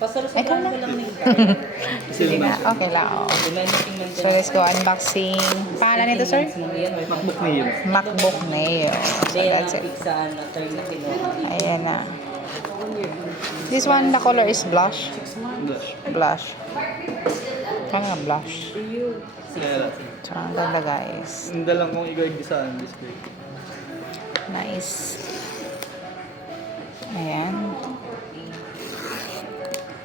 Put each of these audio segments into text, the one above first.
Ito na. Sige na. Okay lang. Oh. So, let's go unboxing. Pangalan nito, sir? MacBook Neo. MacBook Neo. So, that's it. Ayan na. This one, the color is blush. Blush. Blush. Ano nga blush? Ayan. So, ang ganda, guys. Hindi lang kung i-guide sa display. Nice. Ayan.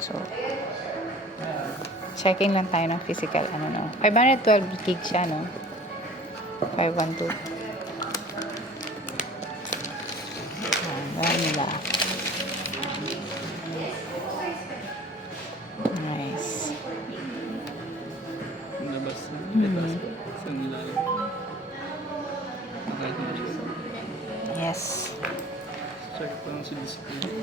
So, checking lang tayo ng physical, ano no. 512 gig siya, no? 512. Ayan nila. Nice. Labas. Labas. Sa nilalim. Nakahit mo siya. Yes. Check pa lang sa display.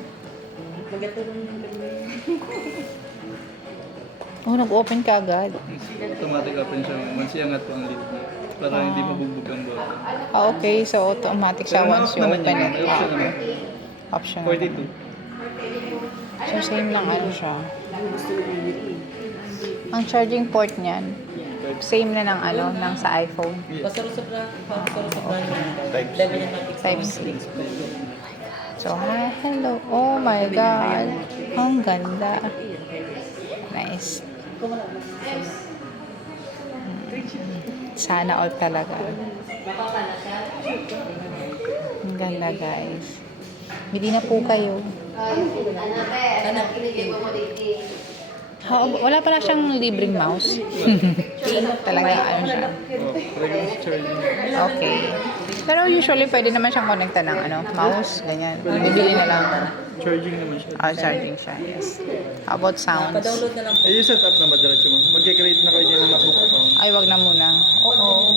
Oh, nag-open ka agad. Automatic open siya. Once iangat po ang lid. Para hindi mabubog ang button. Ah, okay. So, automatic siya Pero once you naman open yun. it. May option naman. Option. 42. So, same lang ano siya. Ang charging port niyan, same na ng ano, ng sa iPhone. Type-C. So, hi, hello. Oh my God. Ang ganda. Nice. Sana all talaga. Ang ganda, guys. Bili na po kayo. Wala pala siyang libreng mouse. Talaga ano siya. Regular charging. Okay. Pero usually pwede naman siyang connecta ng ano, mouse, ganyan. Bibili na lang. Charging naman siya. Ah, charging siya, yes. How about sounds? Eh, yung setup na ba diretso mo? Mag-create na kayo ng MacBook account. Ay, wag na muna. Oo.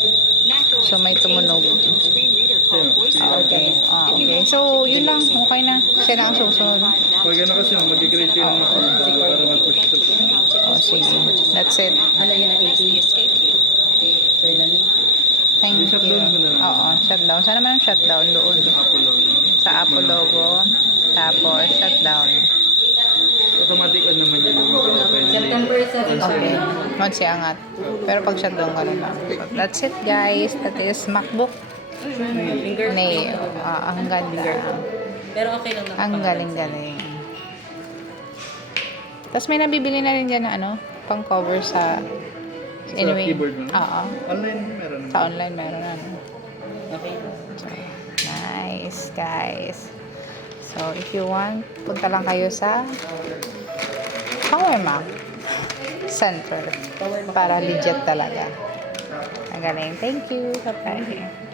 So, may tumunog. Okay. Ah, okay. So, yun lang. Okay na. Siya na ang susunod. Pag ano kasi, mag-create kayo ng MacBook account para mag-push to. Oh, sige. That's it. Thank you. I-shutdown ko na lang. Oo, shutdown. Saan naman ang shutdown? Doon. Sa Apple logo. Sa Apple logo. Tapos, shutdown. Automatic on naman yun yung mag-open. Okay. Once iangat. Pero pag shutdown ka na lang. So, that's it, guys. That is MacBook Neo. Ang ganda. Pero okay lang naman. Ang galing-galing. Tapos may nabibili na rin dyan na ano, pang cover sa anyway. keyboard mo? Oo. Online, meron naman. Sa online meron na. Ano. Okay. So, nice, guys. So, if you want, punta lang kayo sa Power Mac Center para legit talaga. Ang galing. Thank you. Bye-bye.